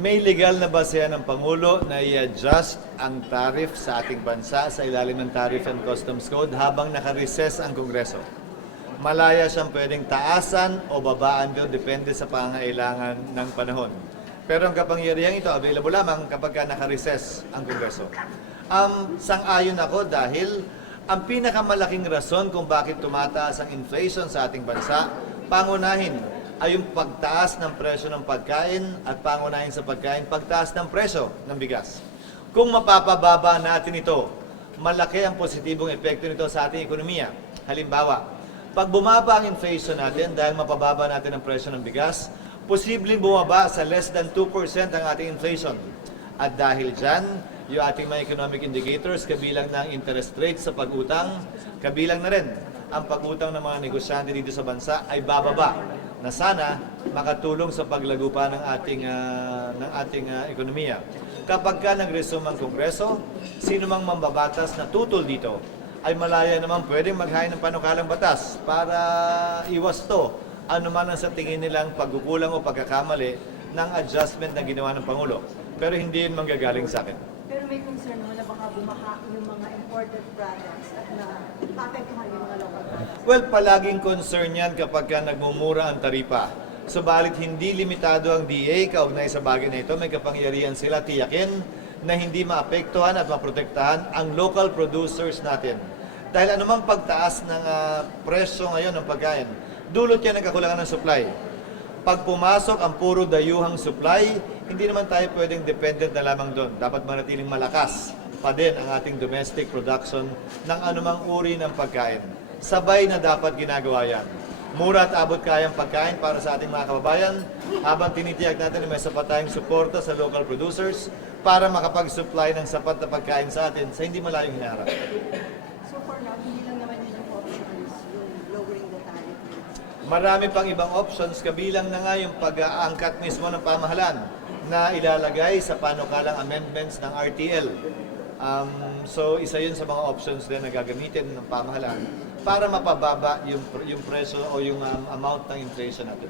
May legal na basehan ng Pangulo na i-adjust ang tariff sa ating bansa sa ilalim ng Tariff and Customs Code habang nakareses ang Kongreso. Malaya siyang pwedeng taasan o babaan doon depende sa pangailangan ng panahon. Pero ang kapangyarihan ito available lamang kapag ka nakareses ang Kongreso. Um, sang-ayon ako dahil ang pinakamalaking rason kung bakit tumataas ang inflation sa ating bansa, pangunahin ay yung pagtaas ng presyo ng pagkain at pangunahin sa pagkain, pagtaas ng presyo ng bigas. Kung mapapababa natin ito, malaki ang positibong epekto nito sa ating ekonomiya. Halimbawa, pag bumaba ang inflation natin dahil mapababa natin ang presyo ng bigas, posibleng bumaba sa less than 2% ang ating inflation. At dahil dyan, yung ating mga economic indicators, kabilang ng interest rate sa pag-utang, kabilang na rin ang pag-utang ng mga negosyante dito sa bansa ay bababa na sana makatulong sa paglago pa ng ating ah, ng ating ah, ekonomiya. Kapag ka nag-resume ang Kongreso, sino mang mambabatas na tutol dito ay malaya naman pwedeng maghain ng panukalang batas para iwas to anuman ang sa tingin nilang pagkukulang o pagkakamali ng adjustment na ginawa ng Pangulo. Pero hindi yun manggagaling sa akin. Pero may concern na baka bumaha yung mga imported products at na apektuhan yung mga local products. Well, palaging concern yan kapag ka nagmumura ang taripa. Subalit hindi limitado ang DA kaugnay sa bagay na ito. May kapangyarihan sila tiyakin na hindi maapektuhan at maprotektahan ang local producers natin. Dahil anumang pagtaas ng ah, presyo ngayon ng pagkain, dulot yan ng kakulangan ng supply. Pag pumasok ang puro dayuhang supply, hindi naman tayo pwedeng dependent na lamang doon. Dapat manatiling malakas pa din ang ating domestic production ng anumang uri ng pagkain. Sabay na dapat ginagawa yan. Mura at abot kayang pagkain para sa ating mga kababayan habang tinitiyak natin na may sapat tayong suporta sa local producers para makapag-supply ng sapat na pagkain sa atin sa hindi malayong hinaharap. So for now, hindi lang naman yun yung options, yung lowering the tariff. Marami pang ibang options, kabilang na nga yung pag-aangkat mismo ng pamahalaan na ilalagay sa panukalang amendments ng RTL. Um, so isa yun sa mga options din na gagamitin ng pamahalaan para mapababa yung, yung presyo o yung um, amount ng inflation natin.